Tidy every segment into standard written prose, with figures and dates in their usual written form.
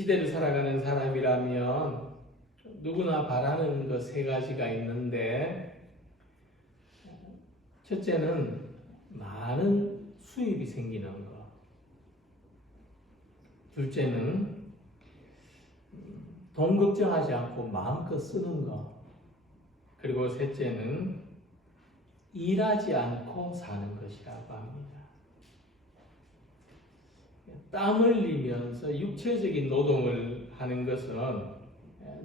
시대를 살아가는 사람이라면 누구나 바라는 것 세 가지가 있는데, 첫째는 많은 수입이 생기는 것, 둘째는 돈 걱정하지 않고 마음껏 쓰는 것, 그리고 셋째는 일하지 않고 사는 것이라고 합니다. 땀 흘리면서 육체적인 노동을 하는 것은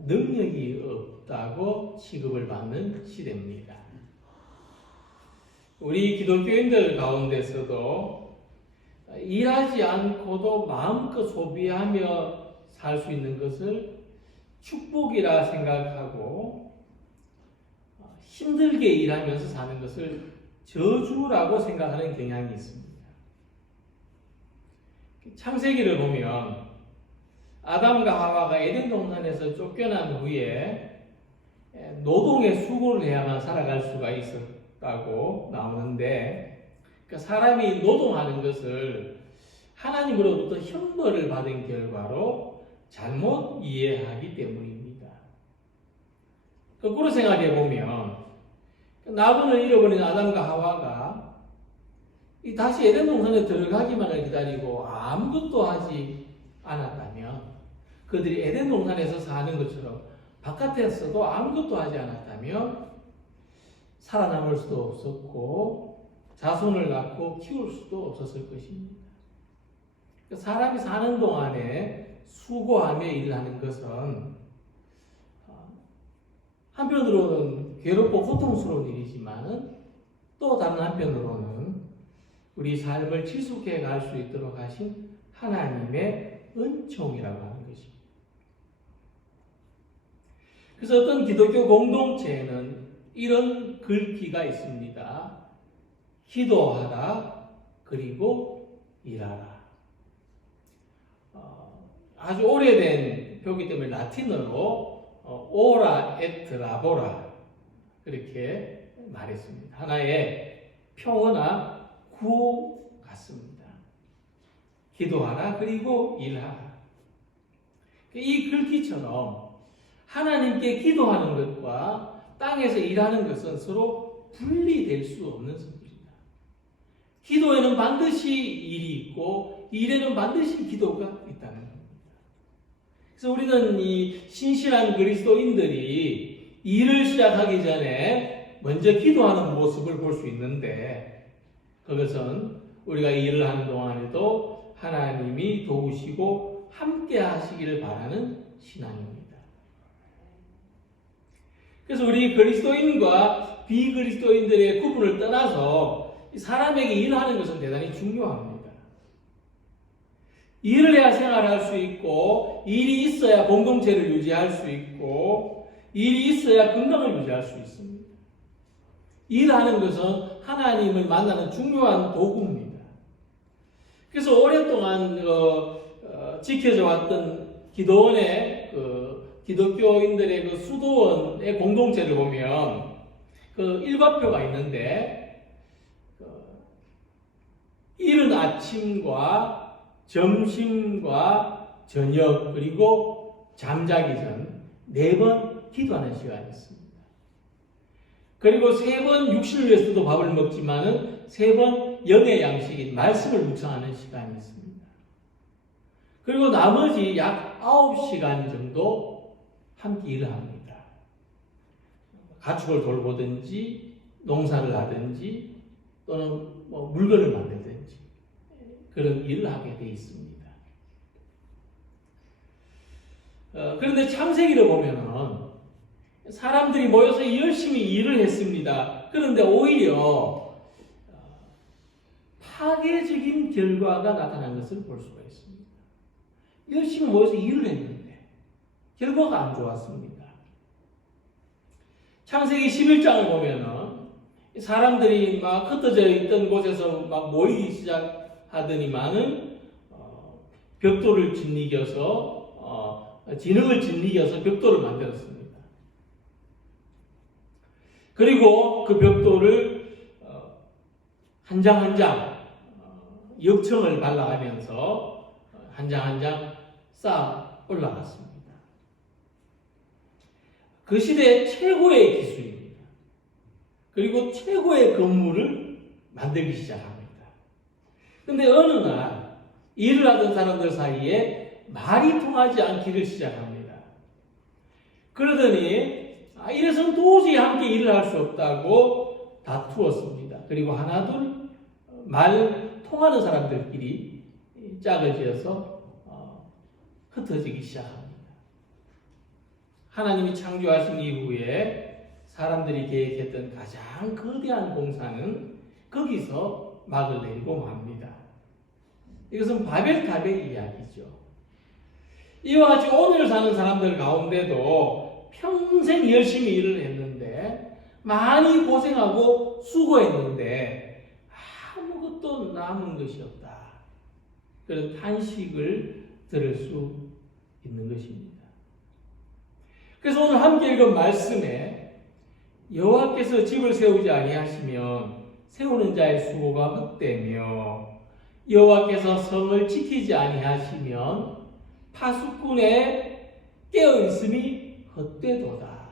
능력이 없다고 취급을 받는 시대입니다. 우리 기독교인들 가운데서도 일하지 않고도 마음껏 소비하며 살 수 있는 것을 축복이라 생각하고 힘들게 일하면서 사는 것을 저주라고 생각하는 경향이 있습니다. 창세기를 보면 아담과 하와가 에덴 동산에서 쫓겨난 후에 노동의 수고를 해야만 살아갈 수가 있었다고 나오는데, 그러니까 사람이 노동하는 것을 하나님으로부터 형벌을 받은 결과로 잘못 이해하기 때문입니다. 거꾸로 생각해 보면 나분을 잃어버린 아담과 하와가 다시 에덴 동산에 들어가기만을 기다리고 아무것도 하지 않았다면, 그들이 에덴 동산에서 사는 것처럼 바깥에서도 아무것도 하지 않았다면 살아남을 수도 없었고 자손을 낳고 키울 수도 없었을 것입니다. 사람이 사는 동안에 수고하며 일하는 것은 한편으로는 괴롭고 고통스러운 일이지만 또 다른 한편으로는 우리 삶을 지속해 갈 수 있도록 하신 하나님의 은총이라고 하는 것입니다. 그래서 어떤 기독교 공동체에는 이런 글귀가 있습니다. 기도하라, 그리고 일하라. 아주 오래된 표기 때문에 라틴어로 오라 에트 라보라 그렇게 말했습니다. 하나의 표어나 구호 같습니다. 기도하라, 그리고 일하라. 이 글귀처럼 하나님께 기도하는 것과 땅에서 일하는 것은 서로 분리될 수 없는 성질입니다. 기도에는 반드시 일이 있고 일에는 반드시 기도가 있다는 겁니다. 그래서 우리는 이 신실한 그리스도인들이 일을 시작하기 전에 먼저 기도하는 모습을 볼 수 있는데, 그것은 우리가 일을 하는 동안에도 하나님이 도우시고 함께 하시기를 바라는 신앙입니다. 그래서 우리 그리스도인과 비그리스도인들의 구분을 떠나서 사람에게 일하는 것은 대단히 중요합니다. 일을 해야 생활할 수 있고, 일이 있어야 공동체를 유지할 수 있고, 일이 있어야 건강을 유지할 수 있습니다. 일하는 것은 하나님을 만나는 중요한 도구입니다. 그래서 오랫동안 지켜져 왔던 기도원의 기독교인들의 그 수도원의 공동체를 보면 일과표가 있는데, 이른 아침과 점심과 저녁 그리고 잠자기 전 4번 기도하는 시간이 있습니다. 그리고 3번 육신을 위해서도 밥을 먹지만은 3번 영의 양식인 말씀을 묵상하는 시간이 있습니다. 그리고 나머지 약 9시간 정도 함께 일을 합니다. 가축을 돌보든지 농사를 하든지 또는 물건을 만들든지 그런 일을 하게 되어 있습니다. 그런데 창세기를 보면은 사람들이 모여서 열심히 일을 했습니다. 그런데 오히려 파괴적인 결과가 나타난 것을 볼 수가 있습니다. 열심히 모여서 일을 했는데 결과가 안 좋았습니다. 창세기 11장을 보면은 사람들이 막 흩어져 있던 곳에서 막 모이기 시작하더니만은 벽돌을 진흙을 짓이겨서 벽돌을 만들었습니다. 그리고 그 벽돌을 한 장 한 장 역청을 발라가면서 한 장 한 장 쌓아 올라갔습니다. 그 시대 최고의 기술입니다. 그리고 최고의 건물을 만들기 시작합니다. 근데 어느 날 일을 하던 사람들 사이에 말이 통하지 않기를 시작합니다. 그러더니 이래서는 도저히 함께 일을 할 수 없다고 다투었습니다. 그리고 하나둘 말 통하는 사람들끼리 짝을 지어서 흩어지기 시작합니다. 하나님이 창조하신 이후에 사람들이 계획했던 가장 거대한 공사는 거기서 막을 내리고 맙니다. 이것은 바벨탑의 이야기죠. 이와 같이 오늘 사는 사람들 가운데도 평생 열심히 일을 했는데 많이 고생하고 수고했는데 아무것도 남은 것이 없다. 그런 탄식을 들을 수 있는 것입니다. 그래서 오늘 함께 읽은 말씀에 여호와께서 집을 세우지 아니하시면 세우는 자의 수고가 헛되며 여호와께서 성을 지키지 아니하시면 파수꾼의 깨어있음이 헛되도다.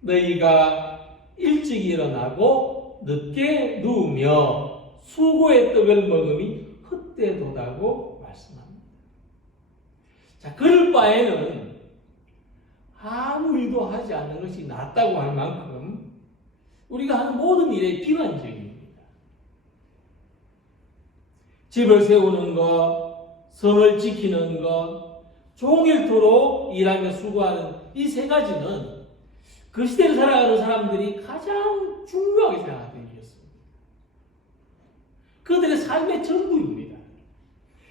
너희가 일찍 일어나고 늦게 누우며 수고의 떡을 먹음이 헛되도다고 말씀합니다. 자, 그럴 바에는 아무 일도 하지 않는 것이 낫다고 할 만큼 우리가 하는 모든 일에 비관적입니다. 집을 세우는 것, 성을 지키는 것, 종일토록 일하며 수고하는 이 세 가지는 그 시대를 살아가는 사람들이 가장 중요하게 생각하던 일이었습니다. 그들의 삶의 전부입니다.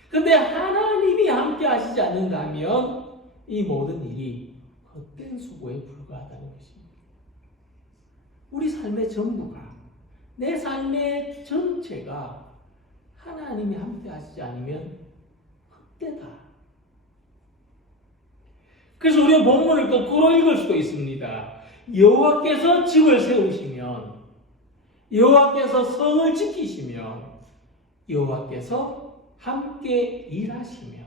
그런데 하나님이 함께 하시지 않는다면 이 모든 일이 헛된 수고에 불과하다는 것입니다. 우리 삶의 전부가, 내 삶의 전체가 하나님이 함께 하시지 않으면 헛되다. 그래서 우리는 본문을 거꾸로 읽을 수도 있습니다. 여호와께서 집을 세우시면, 여호와께서 성을 지키시면, 여호와께서 함께 일하시면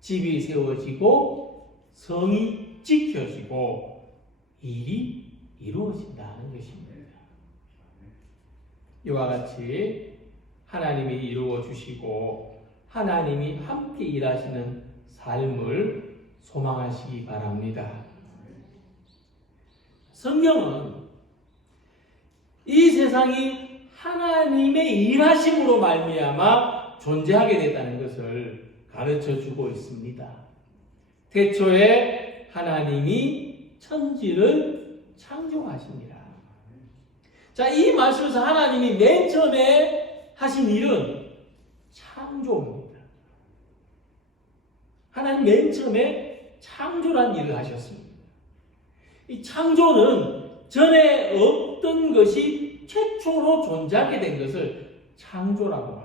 집이 세워지고 성이 지켜지고 일이 이루어진다는 것입니다. 이와 같이 하나님이 이루어 주시고 하나님이 함께 일하시는 삶을 소망하시기 바랍니다. 성경은 이 세상이 하나님의 일하심으로 말미암아 존재하게 됐다는 것을 가르쳐 주고 있습니다. 태초에 하나님이 천지를 창조하시니라. 자, 이 말씀에서 하나님이 맨 처음에 하신 일은 창조입니다. 하나님 맨 처음에 창조란 일을 하셨습니다. 이 창조는 전에 없던 것이 최초로 존재하게 된 것을 창조라고 합니다.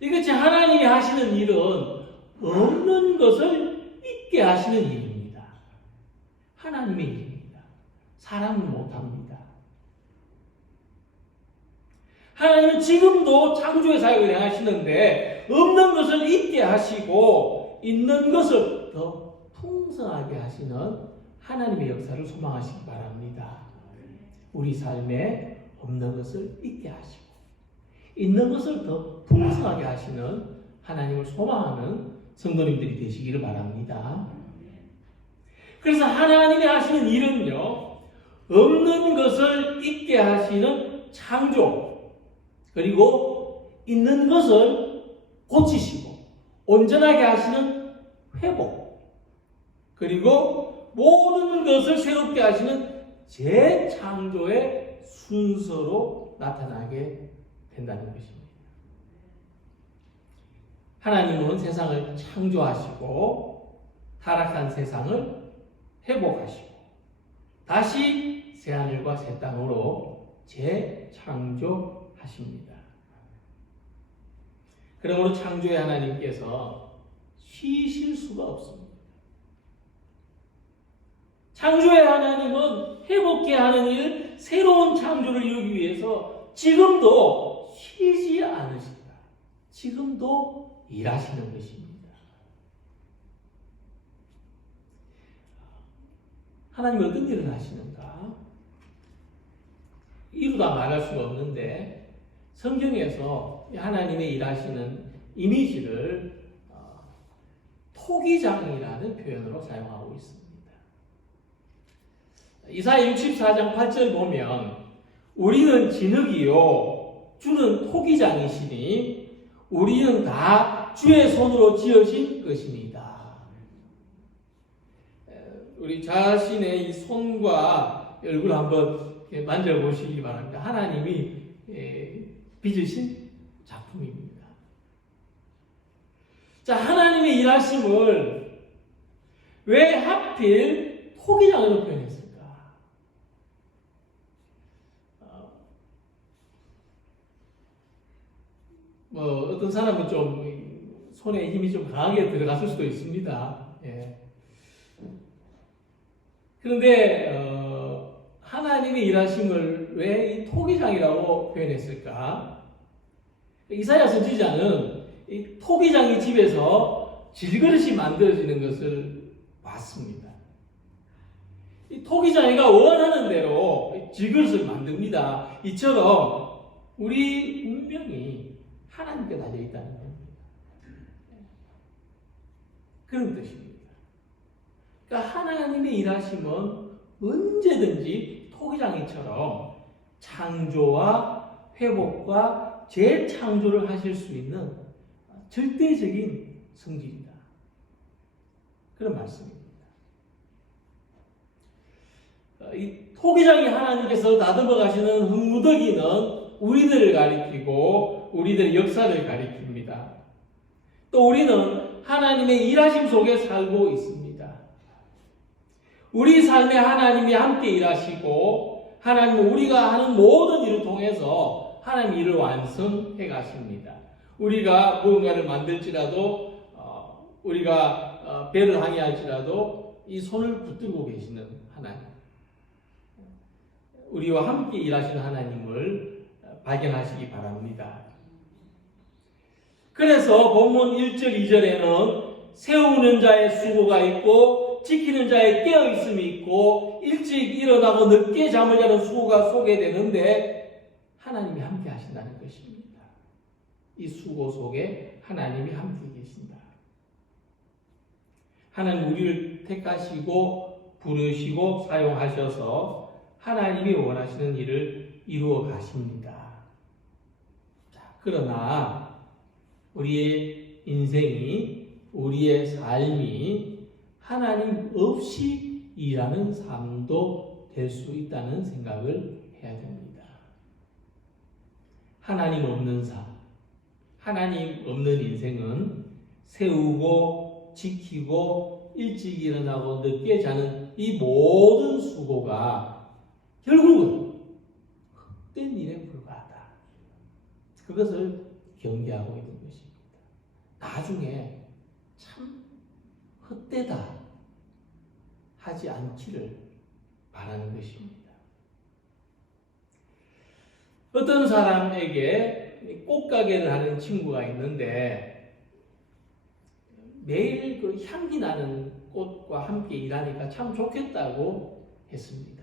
이것이 하나님이 하시는 일은 없는 것을 있게 하시는 일입니다. 하나님의 일입니다. 사람은 못합니다. 하나님은 지금도 창조의 사역을 행하시는데 없는 것을 있게 하시고 있는 것을 더 풍성하게 하시는 하나님의 역사를 소망하시기 바랍니다. 우리 삶에 없는 것을 있게 하시고 있는 것을 더 풍성하게 하시는 하나님을 소망하는 성도님들이 되시기를 바랍니다. 그래서 하나님이 하시는 일은요, 없는 것을 있게 하시는 창조, 그리고 있는 것을 고치시고 온전하게 하시는 회복, 그리고 모든 것을 새롭게 하시는 재창조의 순서로 나타나게 된다는 것입니다. 하나님은 세상을 창조하시고 타락한 세상을 회복하시고 다시 새하늘과 새 땅으로 재창조하십니다. 그러므로 창조의 하나님께서 쉬실 수가 없습니다. 창조의 하나님은 회복케 하는 일, 새로운 창조를 이루기 위해서 지금도 쉬지 않으신다. 지금도 일하시는 것입니다. 하나님은 어떤 일을 하시는가? 이루다 말할 수가 없는데 성경에서 하나님의 일하시는 이미지를 토기장이라는 표현으로 사용하고 있습니다. 이사야 64장 8절 보면 우리는 진흙이요 주는 토기장이시니 우리는 다 주의 손으로 지으신 것입니다. 우리 자신의 이 손과 얼굴 한번 만져보시기 바랍니다. 하나님이 빚으신 작품입니다. 자, 하나님의 일하심을 왜 하필 토기장으로 표현했을까? 어떤 사람은 좀 손에 힘이 좀 강하게 들어갔을 수도 있습니다. 예. 그런데 하나님의 일하심을 왜 이 토기장이라고 표현했을까? 이사야 선지자는 이 토기장이 집에서 질그릇이 만들어지는 것을 봤습니다. 이 토기장이가 원하는 대로 질그릇을 만듭니다. 이처럼 우리 운명이 하나님께 달려 있다는 겁니다. 그런 뜻입니다. 그러니까 하나님의 일하심은 언제든지 토기장이처럼 창조와 회복과 재창조를 하실 수 있는 절대적인 성질이다. 그런 말씀입니다. 이 토기장이 하나님께서 다듬어 가시는 흙무더기는 우리들을 가리키고 우리들의 역사를 가리킵니다. 또 우리는 하나님의 일하심 속에 살고 있습니다. 우리 삶에 하나님이 함께 일하시고 하나님은 우리가 하는 모든 일을 통해서 하나님 일을 완성해 가십니다. 우리가 무언가를 만들지라도 우리가 배를 항해할지라도 이 손을 붙들고 계시는 하나님, 우리와 함께 일하시는 하나님을 발견하시기 바랍니다. 그래서 본문 1절 2절에는 세우는 자의 수고가 있고 지키는 자의 깨어있음이 있고 일찍 일어나고 늦게 잠을 자는 수고가 소개되는데 하나님이 함께 하신다는 것입니다. 이 수고 속에 하나님이 함께 계신다. 하나님 우리를 택하시고 부르시고 사용하셔서 하나님이 원하시는 일을 이루어 가십니다. 자, 그러나 우리의 인생이, 우리의 삶이 하나님 없이 일하는 삶도 될 수 있다는 생각을 해야 됩니다. 하나님 없는 삶, 하나님 없는 인생은 세우고 지키고 일찍 일어나고 늦게 자는 이 모든 수고가 결국은 헛된 일에 불과하다. 그것을 경계하고 있는 것입니다. 나중에 참 헛되다 하지 않기를 바라는 것입니다. 어떤 사람에게 꽃가게를 하는 친구가 있는데 매일 그 향기 나는 꽃과 함께 일하니까 참 좋겠다고 했습니다.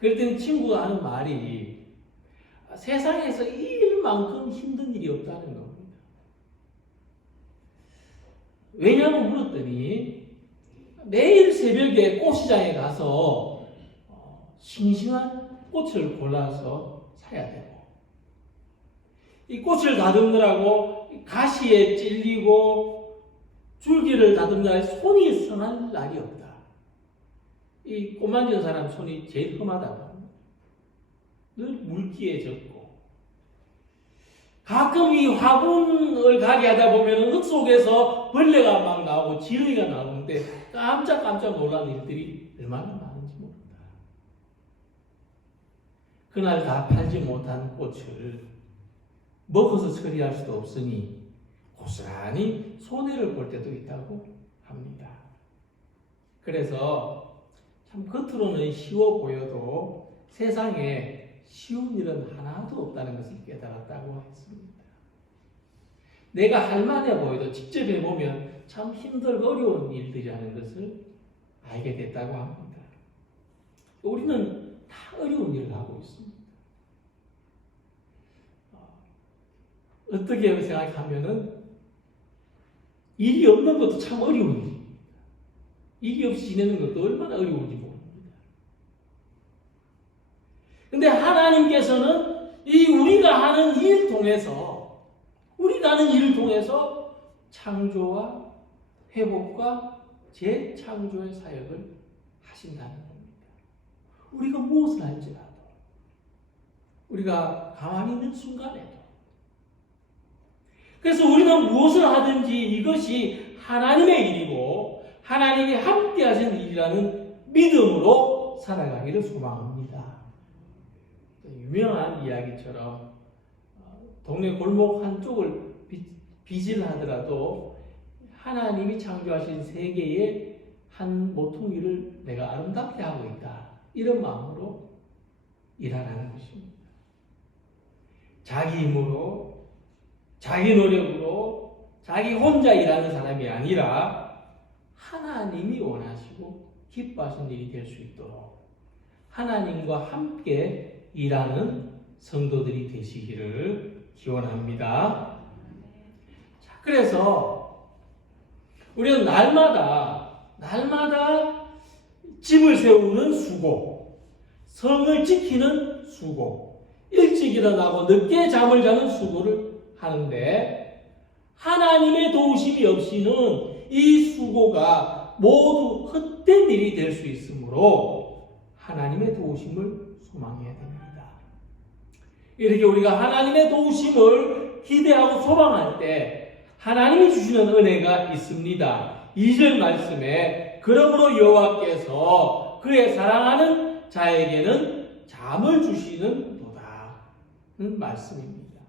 그랬더니 친구가 하는 말이 세상에서 이 일만큼 힘든 일이 없다는 겁니다. 왜냐하면 물었더니 매일 새벽에 꽃시장에 가서 싱싱한 꽃을 골라서 사야 되고 이 꽃을 다듬느라고 가시에 찔리고 줄기를 다듬느라 손이 성할 날이 없다. 이 꽃 만지는 사람 손이 제일 험하다고 합니다. 늘 물기에 젖고 가끔 이 화분을 가게 하다 보면 흙 속에서 벌레가 막 나오고 지렁이가 나오는데 깜짝 놀라는 일들이 얼마나 많은지 모른다. 그날 다 팔지 못한 꽃을 먹어서 처리할 수도 없으니 고스란히 손해를 볼 때도 있다고 합니다. 그래서 참 겉으로는 쉬워 보여도 세상에 쉬운 일은 하나도 없다는 것을 깨달았다고 했습니다. 내가 할 만해 보여도 직접 해보면 참 힘들고 어려운 일들이라는 것을 알게 됐다고 합니다. 우리는 다 어려운 일을 하고 있습니다. 어떻게 생각하면은 일이 없는 것도 참 어려운 일입니다. 일이 없이 지내는 것도 얼마나 어려운지 모릅니다. 근데 하나님께서는 이 우리가 하는 일을 통해서 창조와 회복과 재창조의 사역을 하신다는 겁니다. 우리가 무엇을 할지라도, 우리가 가만히 있는 순간에도, 그래서 우리는 무엇을 하든지 이것이 하나님의 일이고 하나님이 함께 하신 일이라는 믿음으로 살아가기를 소망합니다. 유명한 이야기처럼 동네 골목 한쪽을 빚을 하더라도 하나님이 창조하신 세계의 한 모퉁이를 내가 아름답게 하고 있다. 이런 마음으로 일하라는 것입니다. 자기 힘으로, 자기 노력으로, 자기 혼자 일하는 사람이 아니라 하나님이 원하시고 기뻐하신 일이 될 수 있도록 하나님과 함께 일하는 성도들이 되시기를 기원합니다. 자, 그래서 우리는 날마다 집을 세우는 수고, 성을 지키는 수고, 일찍 일어나고 늦게 잠을 자는 수고를 하는데 하나님의 도우심이 없이는 이 수고가 모두 헛된 일이 될 수 있으므로 하나님의 도우심을 소망해야 됩니다. 이렇게 우리가 하나님의 도우심을 기대하고 소망할 때 하나님이 주시는 은혜가 있습니다. 2절 말씀에 그러므로 여호와께서 그의 사랑하는 자에게는 잠을 주시는 도다는 말씀입니다.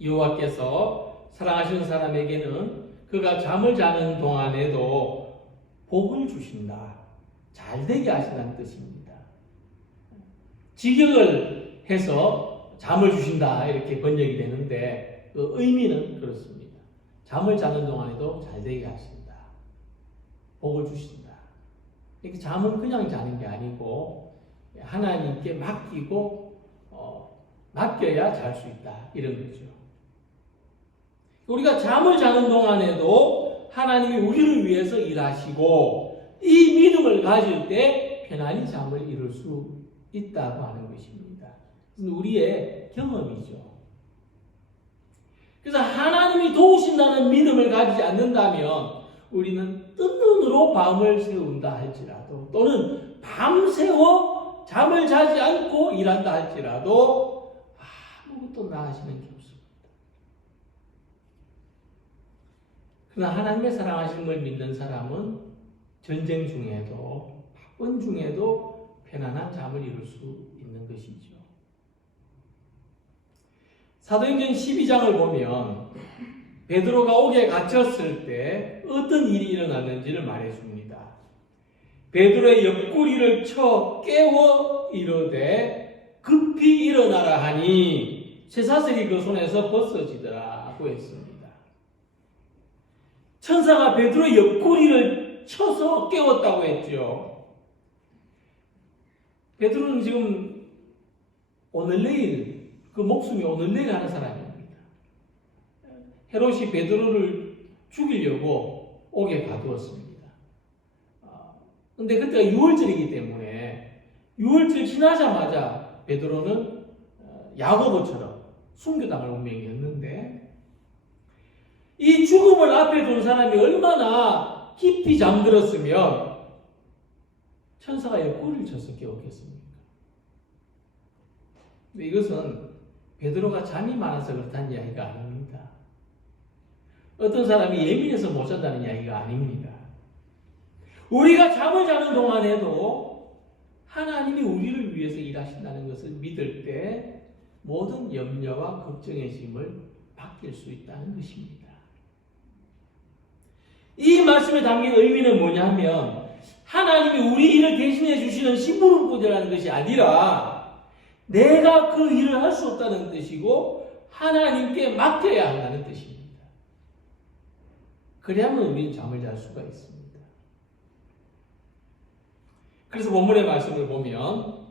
여호와께서 사랑하시는 사람에게는 그가 잠을 자는 동안에도 복을 주신다. 잘되게 하신다는 뜻입니다. 직역을 해서 잠을 주신다 이렇게 번역이 되는데 그 의미는 그렇습니다. 잠을 자는 동안에도 잘되게 하신다. 복을 주신다. 이렇게 잠은 그냥 자는 게 아니고 하나님께 맡기고 맡겨야 잘 수 있다. 이런 거죠. 우리가 잠을 자는 동안에도 하나님이 우리를 위해서 일하시고 이 믿음을 가질 때 편안히 잠을 이룰 수 있다고 하는 것입니다. 우리의 경험이죠. 그래서 하나님이 도우신다는 믿음을 가지지 않는다면 우리는 뜬 눈으로 밤을 새운다 할지라도 또는 밤새워 잠을 자지 않고 일한다 할지라도 아무것도 나아지는 게 없습니다. 그러나 하나님의 사랑하심을 믿는 사람은 전쟁 중에도 바쁜 중에도 편안한 잠을 이룰 수 있는 것이죠. 사도행전 12장을 보면 베드로가 옥에 갇혔을 때 어떤 일이 일어났는지를 말해줍니다. 베드로의 옆구리를 쳐 깨워 이르되 급히 일어나라 하니 쇠사슬이 그 손에서 벗어지더라 하고 했습니다. 천사가 베드로의 옆구리를 쳐서 깨웠다고 했죠. 베드로는 지금 오늘 내일 그 목숨이 오늘 내일 하는 사람입니다. 헤롯이 베드로를 죽이려고 옥에 가두었습니다. 근데 그때가 6월절이기 때문에 6월절 지나자마자 베드로는 야고보처럼 순교당할 운명이었는데 이 죽음을 앞에 둔 사람이 얼마나 깊이 잠들었으면 천사가 옆구리를 쳐서 깨웠겠습니까? 근데 이것은 베드로가 잠이 많아서 그렇다는 이야기가 아닙니다. 어떤 사람이 예민해서 못 잔다는 이야기가 아닙니다. 우리가 잠을 자는 동안에도 하나님이 우리를 위해서 일하신다는 것을 믿을 때 모든 염려와 걱정의 짐을 맡길 수 있다는 것입니다. 이 말씀에 담긴 의미는 뭐냐면 하나님이 우리 일을 대신해 주시는 심부름꾼이라는 것이 아니라 내가 그 일을 할 수 없다는 뜻이고 하나님께 맡겨야 한다는 뜻입니다. 그래야만 우리는 잠을 잘 수가 있습니다. 그래서 본문의 말씀을 보면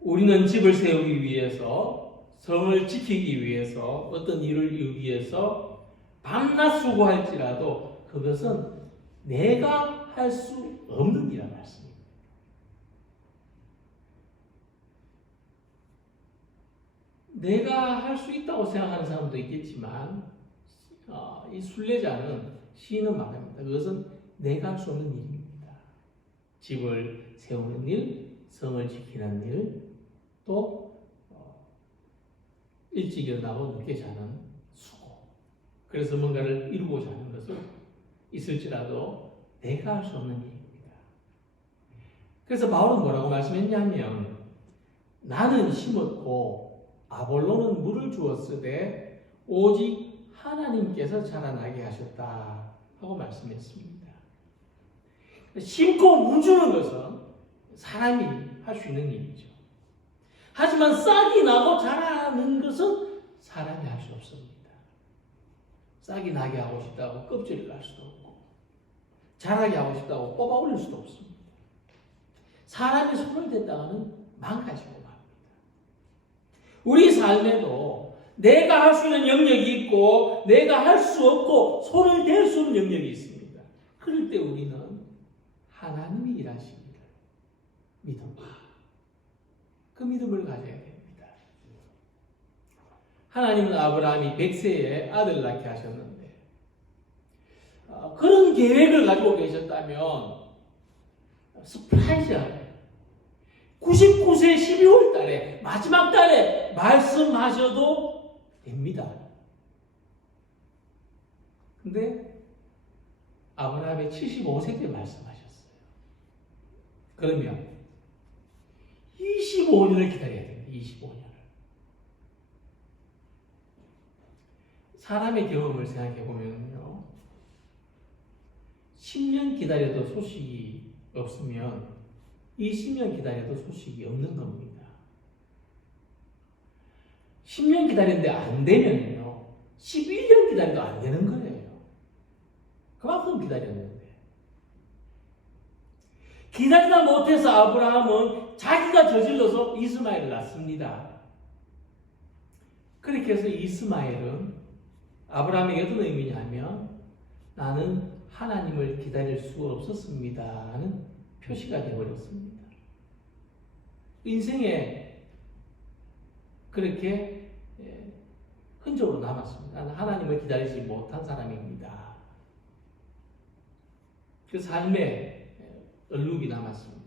우리는 집을 세우기 위해서, 성을 지키기 위해서, 어떤 일을 이루기 위해서 밤낮 수고할지라도 그것은 내가 할 수 없는 일이라는 말씀입니다. 내가 할 수 있다고 생각하는 사람도 있겠지만 이 순례자는 시인은 말합니다. 그것은 내가 할 수 없는 일입니다. 집을 세우는 일, 성을 지키는 일, 또 일찍 일어나고 늦게 자는 수고. 그래서 뭔가를 이루고자 하는 것을 있을지라도 내가 할 수 없는 일입니다. 그래서 바울은 뭐라고 말씀했냐면 나는 심었고 아볼로는 물을 주었으되 오직 하나님께서 자라나게 하셨다 하고 말씀했습니다. 심고 물 주는 것은 사람이 할 수 있는 일이죠. 하지만 싹이 나고 자라는 것은 사람이 할 수 없습니다. 싹이 나게 하고 싶다고 껍질을 깔 수도 없고 자라게 하고 싶다고 뽑아 올릴 수도 없습니다. 사람이 손을 댔다가는 망가지고 맙니다. 우리 삶에도 내가 할 수 있는 영역이 있고 내가 할 수 없고 손을 댈 수 없는 영역이 있습니다. 그럴 때 우리는 하나님이 일하십니다. 믿음. 그 믿음을 가져야 됩니다. 하나님은 아브라함이 100세에 아들을 낳게 하셨는데 그런 계획을 가지고 계셨다면 스프라이즈하게 99세 12월 달에 마지막 달에 말씀하셔도 됩니다. 근데 아브라함이 75세 때 말씀하셨어요. 그러면 25년을 기다려야 됩니다. 25년을. 사람의 경험을 생각해 보면요, 10년 기다려도 소식이 없으면 20년 기다려도 소식이 없는 겁니다. 10년 기다렸는데 안 되면요, 11년 기다려도 안 되는 거예요. 그만큼 기다렸는데. 기다리다 못해서 아브라함은 자기가 저질러서 이스마엘을 낳습니다. 그렇게 해서 이스마엘은 아브라함에게 어떤 의미냐면 나는 하나님을 기다릴 수 없었습니다 하는 표시가 되어버렸습니다. 인생에 그렇게 흔적으로 남았습니다. 나는 하나님을 기다리지 못한 사람입니다. 그 삶에 얼룩이 남았습니다.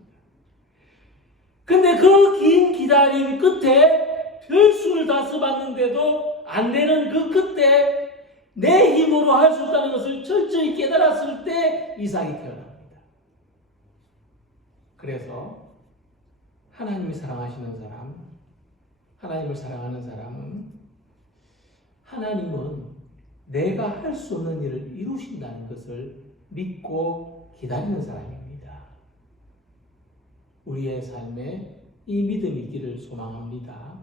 근데 그 긴 기다림 끝에 별수를 다 써봤는데도 안 되는 그 끝에 내 힘으로 할 수 없다는 것을 철저히 깨달았을 때 이삭이 태어납니다. 그래서 하나님이 사랑하시는 사람, 하나님을 사랑하는 사람은 하나님은 내가 할 수 없는 일을 이루신다는 것을 믿고 기다리는 사람입니다. 우리의 삶에 이 믿음이 있기를 소망합니다.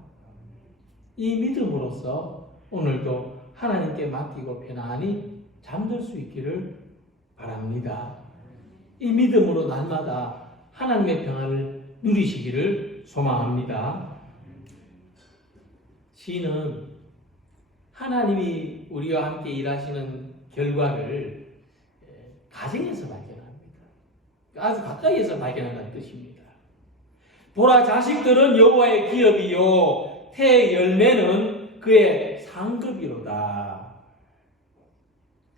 이 믿음으로써 오늘도 하나님께 맡기고 편안히 잠들 수 있기를 바랍니다. 이 믿음으로 날마다 하나님의 평안을 누리시기를 소망합니다. 시인은 하나님이 우리와 함께 일하시는 결과를 가정에서 발견합니다. 아주 가까이에서 발견한다는 뜻입니다. 보라, 자식들은 여호와의 기업이요 태의 열매는 그의 상급이로다.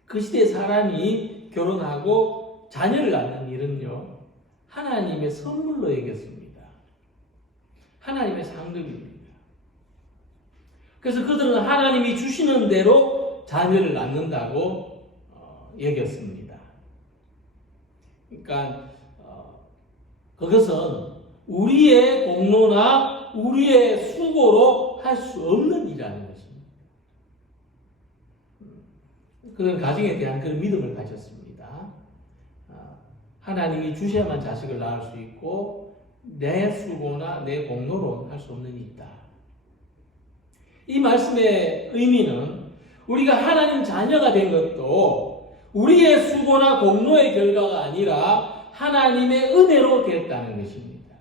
그 시대 사람이 결혼하고 자녀를 낳는 일은요, 하나님의 선물로 여겼습니다. 하나님의 상급입니다. 그래서 그들은 하나님이 주시는 대로 자녀를 낳는다고 여겼습니다. 그러니까 그것은 우리의 공로나 우리의 수고로 할 수 없는 일이라는 것입니다. 그런 가정에 대한 그런 믿음을 가졌습니다. 하나님이 주셔야만 자식을 낳을 수 있고 내 수고나 내 공로로 할 수 없는 일이다. 이 말씀의 의미는 우리가 하나님 자녀가 된 것도 우리의 수고나 공로의 결과가 아니라 하나님의 은혜로 됐다는 것입니다.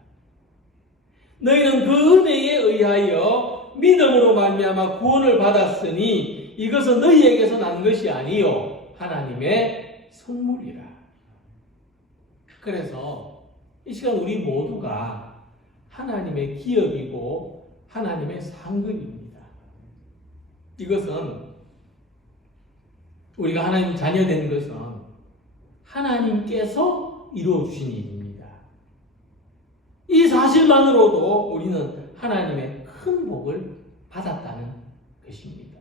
너희는 그 은혜에 의하여 믿음으로 말미암아 구원을 받았으니 이것은 너희에게서 난 것이 아니요 하나님의 선물이라. 그래서 이 시간 우리 모두가 하나님의 기업이고 하나님의 상급입니다. 이것은 우리가 하나님 자녀 된 것은 하나님께서 이루어 주신 일입니다. 이 사실만으로도 우리는 하나님의 큰 복을 받았다는 것입니다.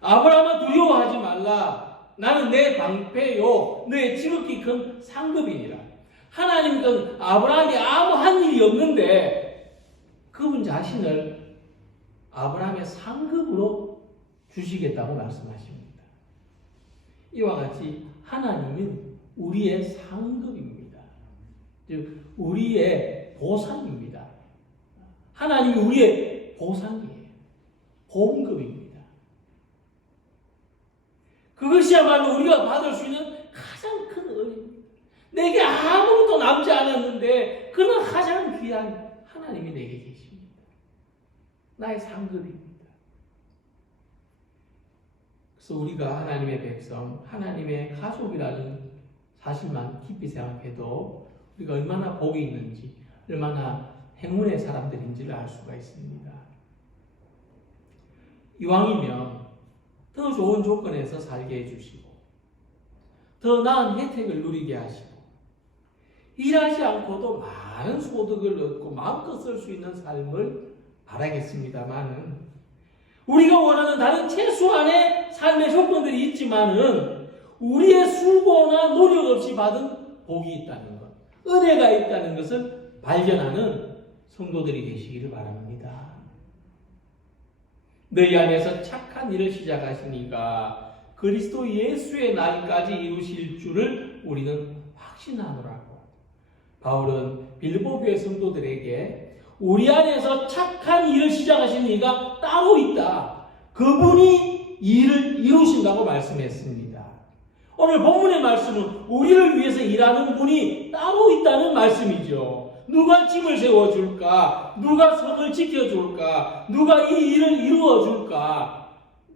아브라함아 두려워하지 말라. 나는 내 방패요 내 지극히 큰 상급이니라. 하나님은 아브라함이 아무 한 일이 없는데 그분 자신을 아브라함의 상급으로 주시겠다고 말씀하십니다. 이와 같이 하나님은 우리의 상급입니다. 즉 우리의 보상입니다. 하나님이 우리의 보상이에요. 보험금입니다. 그것이야말로 우리가 받을 수 있는 가장 큰 은혜입니다. 내게 아무것도 남지 않았는데 그는 가장 귀한 하나님이 내게 계십니다. 나의 상급입니다. 그래서 우리가 하나님의 백성, 하나님의 가족이라는 사실만 깊이 생각해도 우리가 얼마나 복이 있는지, 얼마나 행운의 사람들인지를 알 수가 있습니다. 이왕이면 더 좋은 조건에서 살게 해주시고 더 나은 혜택을 누리게 하시고 일하지 않고도 많은 소득을 얻고 마음껏 쓸 수 있는 삶을 바라겠습니다만은 우리가 원하는 다른 최소한의 삶의 조건들이 있지만은 우리의 수고나 노력 없이 받은 복이 있다는 것, 은혜가 있다는 것을 발견하는 성도들이 되시기를 바랍니다. 너희 안에서 착한 일을 시작하신 이가 그리스도 예수의 날까지 이루실 줄을 우리는 확신하노라고. 바울은 빌립보 교회 성도들에게 우리 안에서 착한 일을 시작하신 이가 따로 있다. 그분이 일을 이루신다고 말씀했습니다. 오늘 본문의 말씀은 우리를 위해서 일하는 분이 따로 있다는 말씀이죠. 누가 짐을 세워줄까? 누가 성을 지켜줄까? 누가 이 일을 이루어줄까?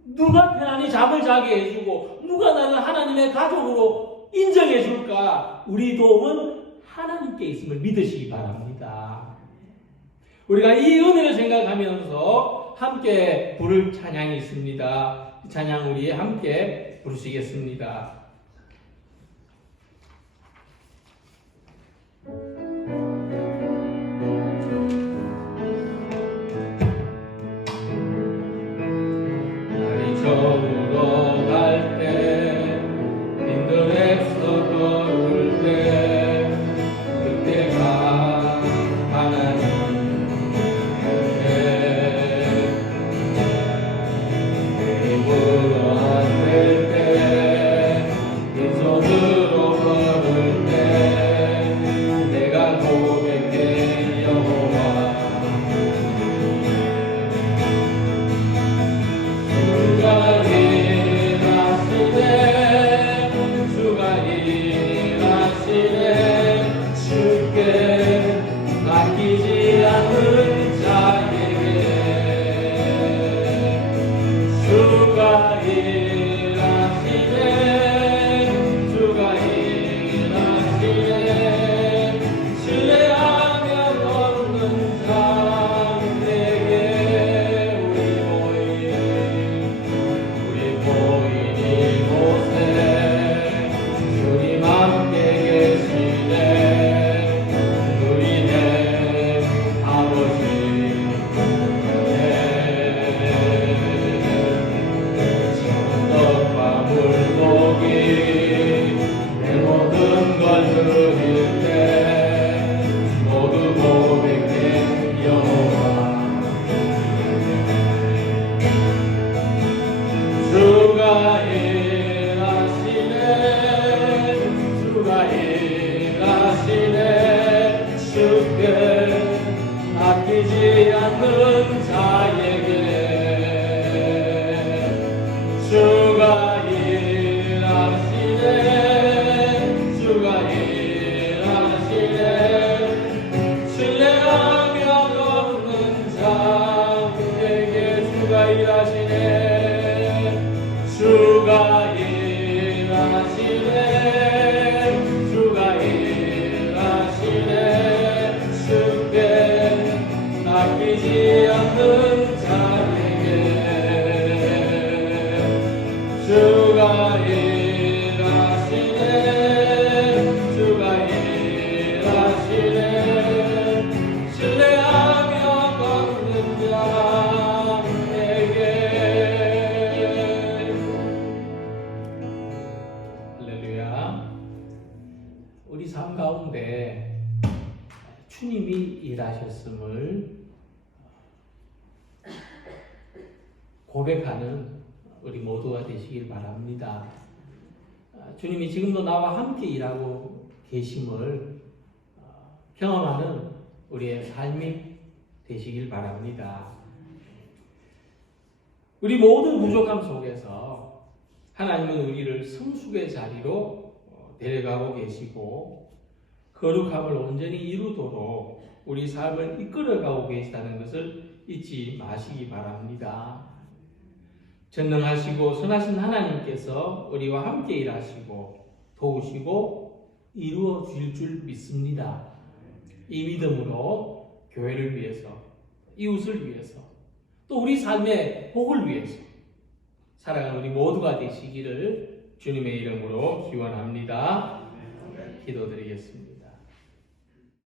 누가 편안히 잠을 자게 해주고 누가 나를 하나님의 가족으로 인정해줄까? 우리 도움은 하나님께 있음을 믿으시기 바랍니다. 우리가 이 은혜를 생각하면서 함께 부를 찬양이 있습니다. 찬양 우리 함께 부르시겠습니다. 저으러 갈 때 빈들에서 걸을 때 그때가 하나님의 내 입으로 안 될 때 빈손으로 걸을 때 내가 고백해 여호와 순간에 고백하는 우리 모두가 되시길 바랍니다. 주님이 지금도 나와 함께 일하고 계심을 경험하는 우리의 삶이 되시길 바랍니다. 우리 모든 부족함 속에서 하나님은 우리를 성숙의 자리로 데려가고 계시고 거룩함을 온전히 이루도록 우리 삶을 이끌어가고 계시다는 것을 잊지 마시기 바랍니다. 전능하시고 선하신 하나님께서 우리와 함께 일하시고 도우시고 이루어 주실 줄 믿습니다. 이 믿음으로 교회를 위해서, 이웃을 위해서, 또 우리 삶의 복을 위해서 살아가는 우리 모두가 되시기를 주님의 이름으로 기원합니다. 기도드리겠습니다.